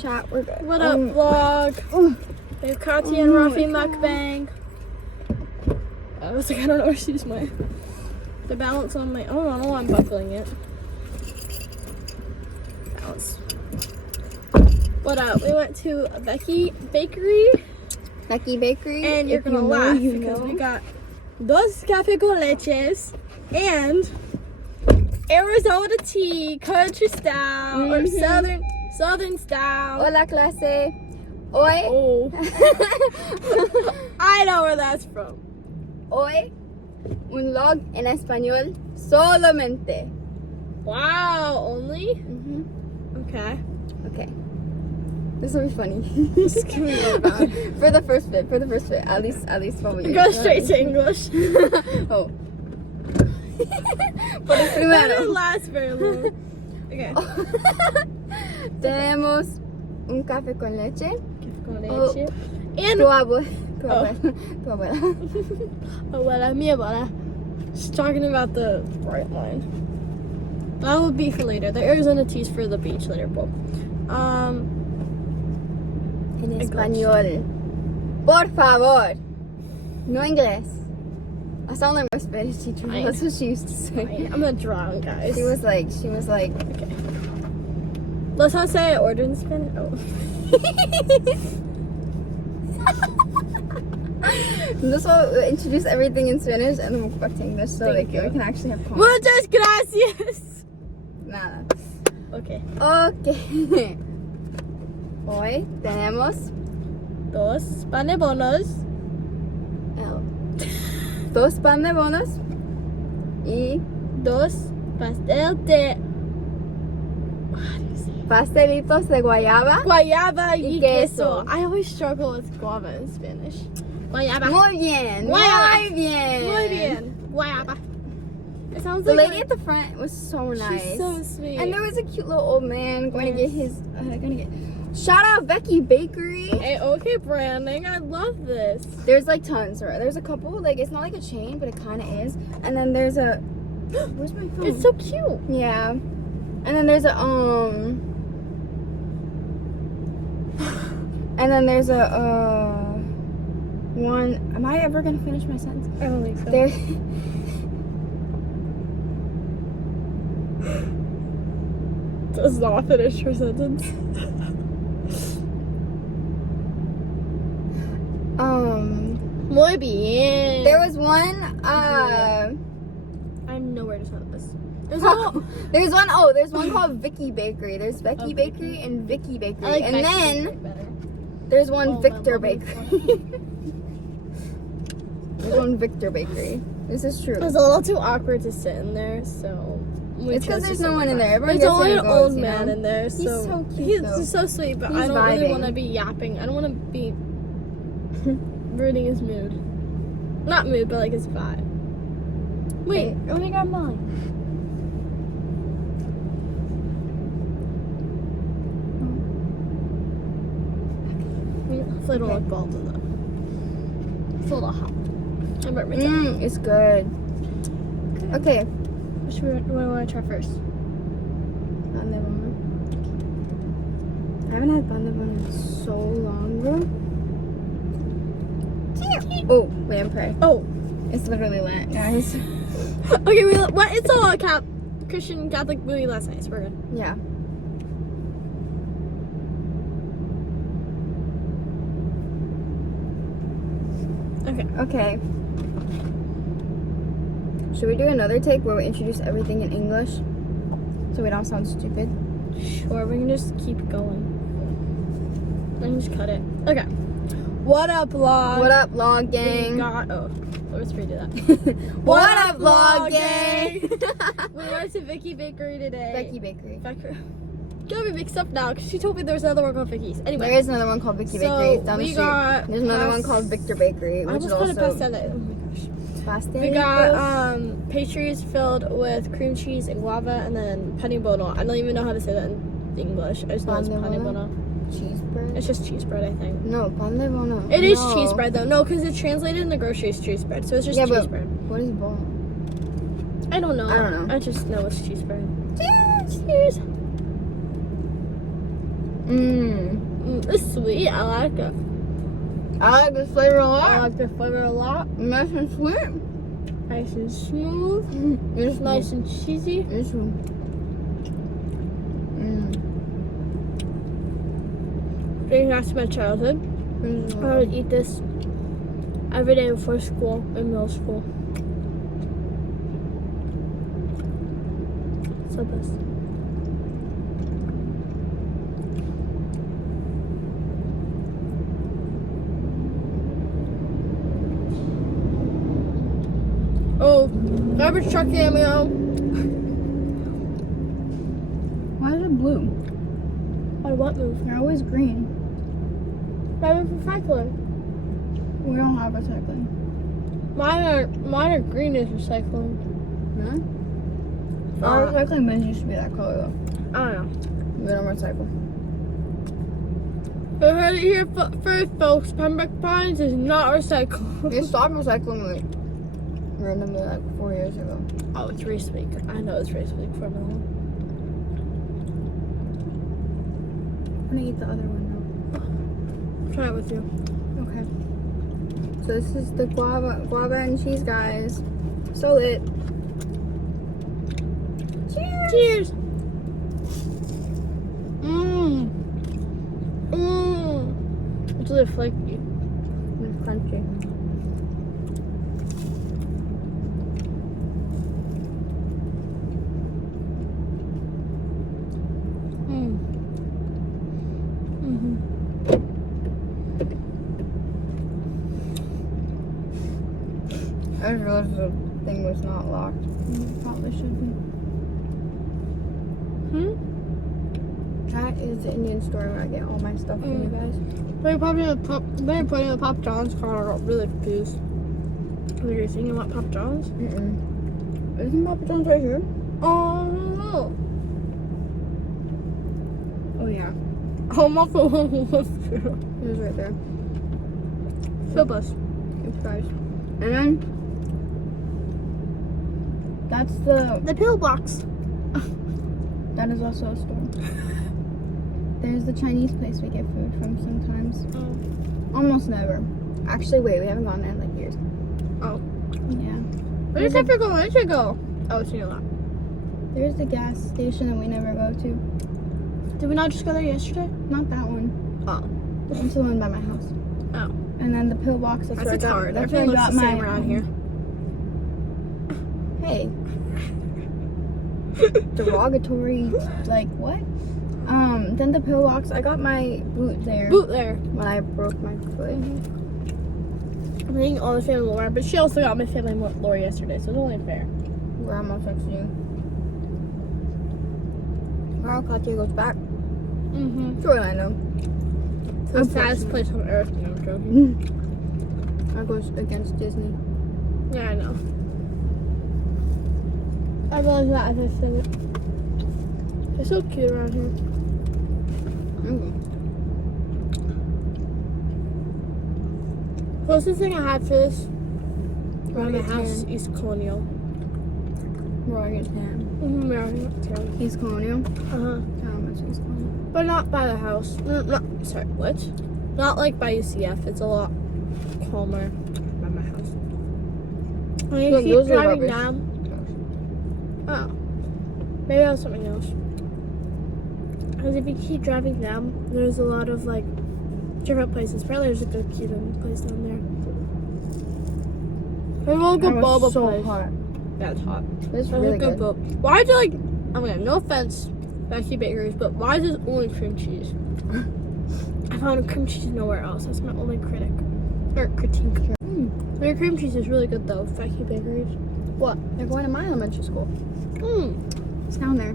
Chat, we're good. What up, vlog? We have Kati and Rafi mukbang. I was like, I don't know where to use the balance on my. Oh, I don't know why I'm buckling it. Balance. What up? We went to Becky Bakery. Becky Bakery. And you're gonna laugh because we got dos café con leches and Arizona tea, country style or southern style. Hola clase. Hoy. Oh. I know where that's from. Hoy, un vlog en español solamente. Wow, only? Okay. Okay. This will be funny. This is gonna be really bad. For the first bit, at least probably. Go straight to English. Oh. Por el That primero. didn't last very long. Okay. Tenemos un café con leche. Café con leche. And Tu abuela. abuela, mi abuela. She's talking about the bright line. That will be for later. The Arizona tea's for the beach later, but En español. Por favor. No inglés. I sound like my Spanish teacher. Fine. That's what she used to say. I'm gonna drown, guys. She was like, Okay. Let's not say I ordered in Spanish. Oh. This will introduce everything in Spanish and then we'll go back to English so like we can actually have conversation. Muchas gracias. Nada. Okay. Okay. Hoy tenemos Dos pan de bonos. dos pan de bonos y Dos pastel de. How do you say? pastelitos de guayaba. Guayaba Y y queso. queso. I always struggle with guava in Spanish. Guayaba. Muy bien. Guayaba. Muy bien. Muy bien. Guayaba. It sounds The like lady at the front was so nice. she's so sweet. And there was a cute little old man going to get his. Shout out Becky Bakery. Hey, okay, branding. I love this. There's like tons, right? There's a couple. Like it's not like a chain, but it kind of is. And then there's a. Where's my phone? It's so cute. Yeah. And then there's a And then there's a one. Am I ever gonna finish my sentence? I don't think so. There. Does not finish her sentence. Muy bien. There was one. I'm nowhere to start this. There's There's one called Vicky Bakery. There's Becky Bakery and Vicky Bakery, I like and Becky then better. there's one Oh, Victor my Bakery. There's one Victor Bakery. This is true. It was a little too awkward to sit in there, so we It's because chose there's to no sit one in front. there. Everyone There's gets only in an and goes, old you man know? in there, He's so cute, he's though. so sweet, but He's I don't really vibing. want to be yapping. I don't want to be ruining his mood. Not mood, but like his vibe. Wait, I only got mine. Hopefully I don't look bald enough. It's a little hot. I burnt my tongue. It's good. Okay. What do I want to try first? Pan de bono. I haven't had pan de bono in so long, bro. Oh, wait, I'm praying. Oh. It's literally Lent, guys. Okay, it's a Christian Catholic movie last night, so we're good. Yeah. Okay. Should we do another take where we introduce everything in English so we don't sound stupid? Sure, we can just keep going. I can just cut it. Okay. What up, vlog? What up, vlog gang? Let's redo that. What up, vlog gang? We went to Vicky Bakery today. Becky Bakery. Don't be mixed up now, because she told me there was another one called Vicky's. Anyway. There is another one called Vicky Bakery. It's down the street. There's another one called Victor Bakery, which is also... I almost called it pastel. Oh my gosh. Pastel. We got pastries filled with cream cheese and guava, and then pan de bono. I don't even know how to say that in English. I just know it's pan de bono. Cheese bread? It's just cheese bread, I think. No, pan de bono. It is cheese bread though. No, because it's translated in the grocery as cheese bread, so it's just cheese bread. What is bono? I don't know. I don't know. I just know it's cheese bread. Cheers! It's sweet. I like it. I like this flavor a lot. I like the flavor a lot. Nice and sweet. Nice and smooth. It's Nice and cheesy. It's Bringing back to my childhood. I would eat this every day before school in middle school. So this. Oh, garbage truck cameo. Why is it blue? Why what move? They're always green. Driving for recycling. We don't have recycling. Mine are green as recycling. Really? Our recycling bins used to be that color though. I don't know. We don't recycle. You heard it here first, folks. Pembroke Pines is not recycled. They stopped recycling like randomly like 4 years ago. Oh, it's race week. I know it's race week for now. I'm gonna eat the other one Try it with you. though. Okay. So this is the guava and cheese, guys. So lit. Cheers. Cheers. Mmm. Mmm. It's really flaky. It's crunchy. I just realized the thing was not locked. It probably should be. That is the Indian store where I get all my stuff from you guys. They're putting the Pop John's car. I got really confused. Were you thinking about Pop John's? Isn't Papa John's right here? Oh no. Oh yeah. Oh my phone was It was right there. Flip us. Thanks guys. And then that's the pill box. that is also a store. There's the Chinese place we get food from sometimes. Almost never. Actually, wait, we haven't gone there in like years. Oh. Yeah. Where did I go? Where did I go? Oh, it's near that. There's the gas station that we never go to. Did we not just go there yesterday? Not that one. Oh. It's the one by my house. Oh. And then the pill box. That's where I That's got, hard. that's where I Everything looks got the my same around here. Hey. Derogatory. Like what? Then the pill box. I got my boot there. Boot there. When I broke my foot. I'm eating all the family lore, but she also got my family lore yesterday, so it's only fair. Grandma texted you. Wow, Katya goes back. Sure, I know. It's the saddest place on earth. No, I'm joking. I goes against Disney. Yeah, I know. I realized that as I said it. It's so cute around here. Closest thing I had for this around my house is East Colonial. Morgantown. Morgantown. East Colonial? Uh-huh. How much East Colonial? But not by the house. No, sorry, what? Not like by UCF. It's a lot calmer by my house. When you keep driving down. Oh. Maybe that was something else. Because if you keep driving down, there's a lot of like different places. Apparently there's a good Cuban place down there. There's a little good boba place. Hot. Yeah, it's hot. It's really good. Why do like, I mean, no offense, Becky Bakeries, but why is this only cream cheese? I found cream cheese nowhere else. That's my only critique. Their cream cheese is really good though, Becky Bakeries. What? They're going to my elementary school. It's down there.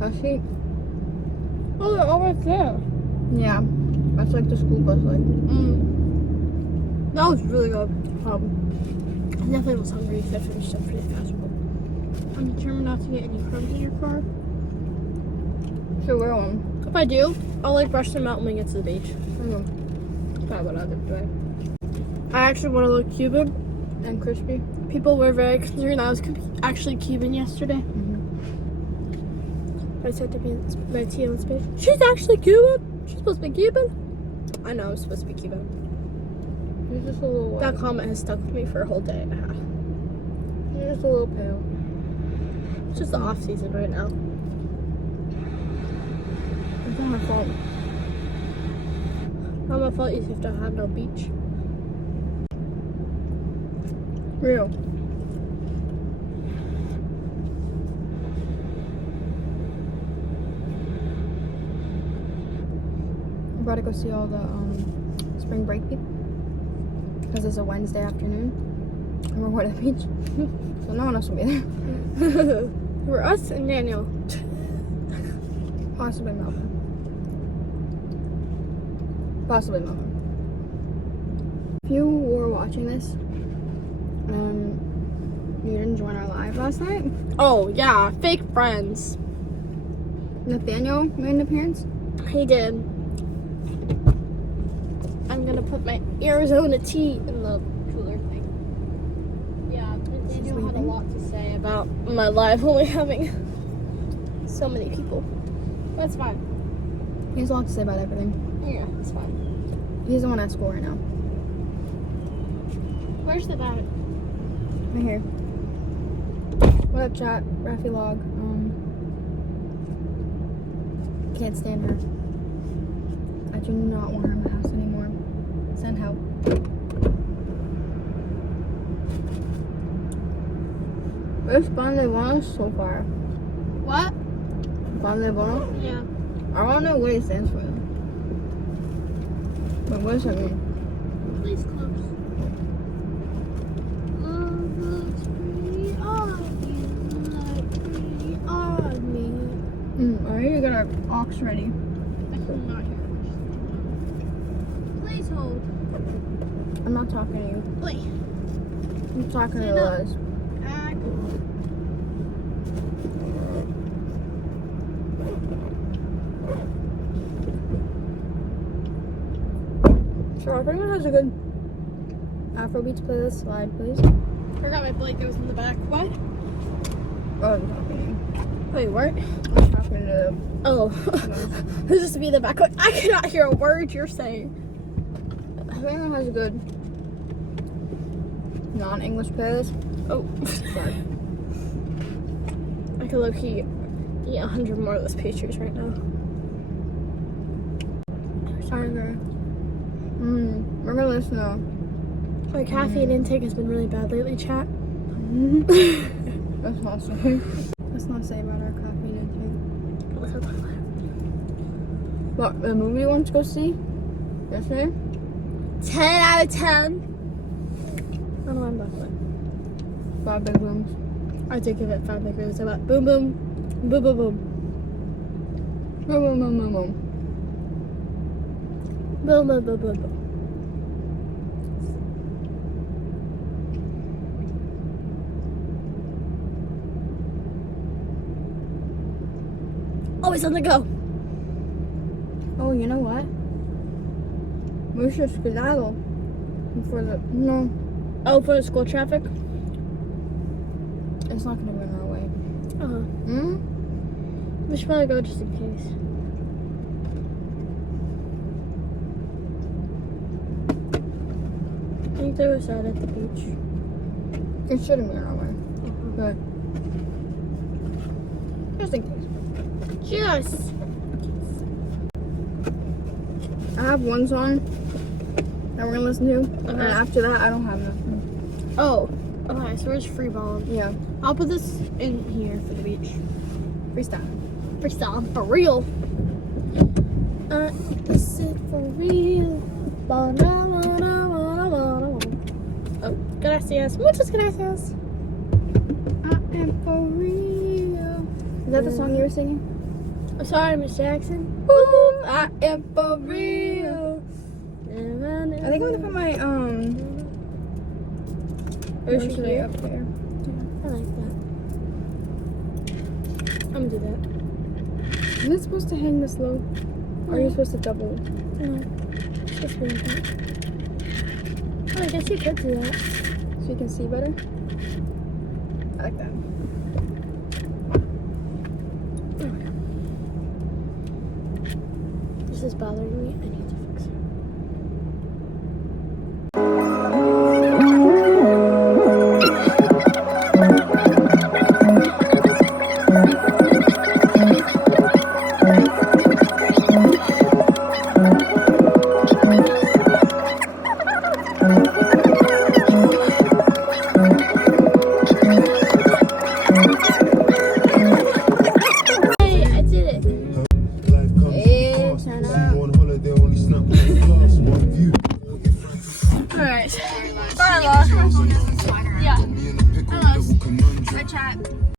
Oh, see? Oh, they're all right there. Yeah. That's like the school bus, like. That was really good. I definitely was hungry, so I finished up pretty fast. I'm determined not to get any crumbs in your car. Sure, wear one. If I do, I'll like brush them out when we get to the beach. Probably what I'd do. I actually want to look Cuban And crispy. People were very concerned I was actually Cuban yesterday. I said to be my tea in Spanish. She's actually Cuban. She's supposed to be Cuban. I know I'm supposed to be Cuban. You're just a little white. That comment has stuck with me for a whole day and a half. You're just a little pale. It's just the off season right now. It's not her fault. Not my fault. You have to have no beach. Real. I'm about to go see all the spring break people because it's a Wednesday afternoon and we're going to the beach, so no one else will be there. For us and Daniel. Possibly Melvin. Possibly Melvin. If you were watching this, you didn't join our live last night. Oh yeah, fake friends. Nathaniel made an appearance. He did. I'm gonna put my Arizona tea in the cooler thing. Yeah, Daniel had a lot to say about my live only having so many people. That's fine. He has a lot to say about everything. Yeah, it's fine. He's the one at school right now. Where's the bag? Right here. What up, chat? Raffy Log. Can't stand her. I do not want her in my house anymore. Send help. Where's Bonde Bono so far? What? Bonde Bono? Yeah. I want to know what it stands for. But what does that mean? Please close. Alright, you got our ox ready. Please hold. I'm not talking to you. Please. I'm talking to Stand up. Liz. Sure, if anyone has a good Afrobeats playlist, slide, please. Forgot my blanket was in the back. What? Oh, I'm talking to you. Wait, what? I'm talking to Oh. Who's this to be in the back? I cannot hear a word you're saying. If anyone has a good non-English playlist, Oh. sorry. I could low-key eat 100 more of those pastries right now. Sorry, girl. We're gonna listen to. My caffeine intake has been really bad lately, chat. Let's not say. Let's not say about our caffeine intake. What, the movie you wanted to go see yesterday? 10 out of 10. I don't know why I'm buckling. 5 Big Booms. I did give it 5 big rooms. I went boom, boom, boom, boom, boom. Boom, boom, boom, boom, boom. Boom, boom, boom, boom, boom. Always on the go. Oh, you know what? We should skedaddle for the. No, Oh, for the school traffic? it's not gonna go in our way. Uh-huh. We should probably go just in case. I think there was that at the beach. It shouldn't be in our way, but just in case. Just. I have one song that we're gonna listen to, and Okay. after that, I don't have nothing. Oh. Okay, so where's free ball? Yeah, I'll put this in here for the beach. freestyle. Freestyle for real. This is for real. Oh, gracias. Muchas gracias. I am for real. Is that the song you were singing? I'm sorry, Miss Jackson. Ooh, I am for real. I think I'm gonna put my Ocean up there. I like that. I'm gonna do that. Isn't it supposed to hang this low? Or are you supposed to double? Just really good. Oh, I guess you could do that. So you can see better? I like that. This is bothering me. I need to fix it. Chat.